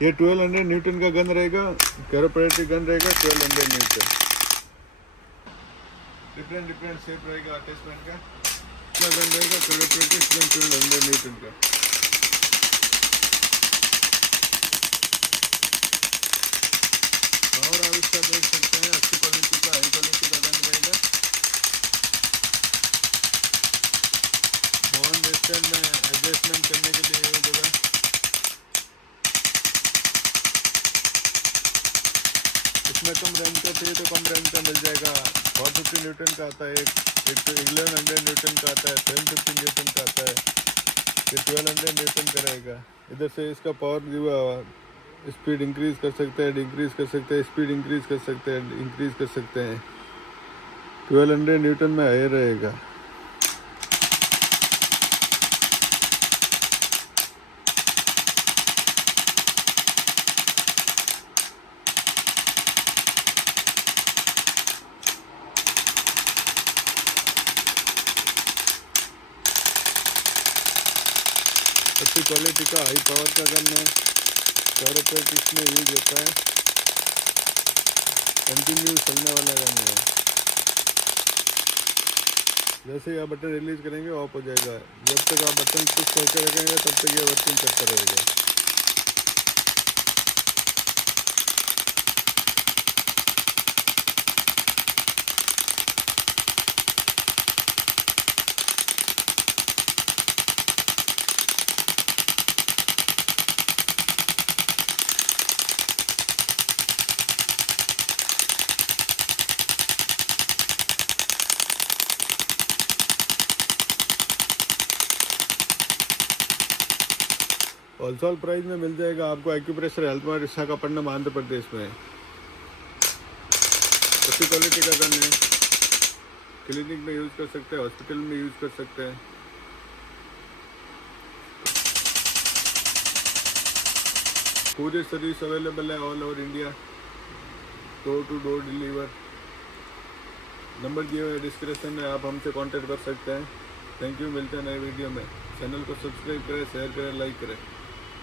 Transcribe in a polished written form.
ये 1200 न्यूटन का गन रहेगा, कैरोप्रेटिक गन रहेगा 1200 न्यूटन। डिफरेंट शेप रहेगा अटैचमेंट का। गन रहेगा कैरोप्रेटिक गन 1200 न्यूटन का। और आप इसका देख सकते हैं अच्छी क्वालिटी का, हाई क्वालिटी का गन रहेगा। नॉन वेस्टर्न में एडजस्टमेंट करने के लिए यूज होगा। इसमें कम रेंज का चाहिए तो कम रेंज का मिल जाएगा। 450 न्यूटन का आता है, एक तो 1100 न्यूटन का आता है, 750 न्यूटन का आता है, ये 1200 न्यूटन का रहेगा। इधर से इसका पावर स्पीड इंक्रीज कर सकते हैं, डिक्रीज कर सकते हैं, स्पीड इंक्रीज कर सकते हैं, इंक्रीज कर सकते हैं। 1200 न्यूटन में हायर रहेगा। अच्छी क्वालिटी का हाई पावर का गन है, कैरोप्रेटिक में यूज होता है, कंटिन्यू चलने वाला गन है। जैसे ही आप बटन रिलीज करेंगे ऑफ हो जाएगा। जब तक आप बटन पुश करके रखेंगे तब तक ये वर्किंग करता रहेगा। होलसेल प्राइस में मिल जाएगा आपको acupressure health mart Visakhapatnam Andhra Pradesh में। अच्छी क्वालिटी का गन है, क्लिनिक में यूज़ कर सकते हैं, हॉस्पिटल में यूज़ कर सकते हैं। पूरी सर्विस अवेलेबल है all over India, door to door deliver. Number दिए हुए डिस्क्रिप्शन में, आप हमसे कांटेक्ट कर सकते हैं। थैंक यू, मिलते हैं नए वीडियो में। चैनल को सब्सक्राइब करें, शेयर करें, लाइक करें।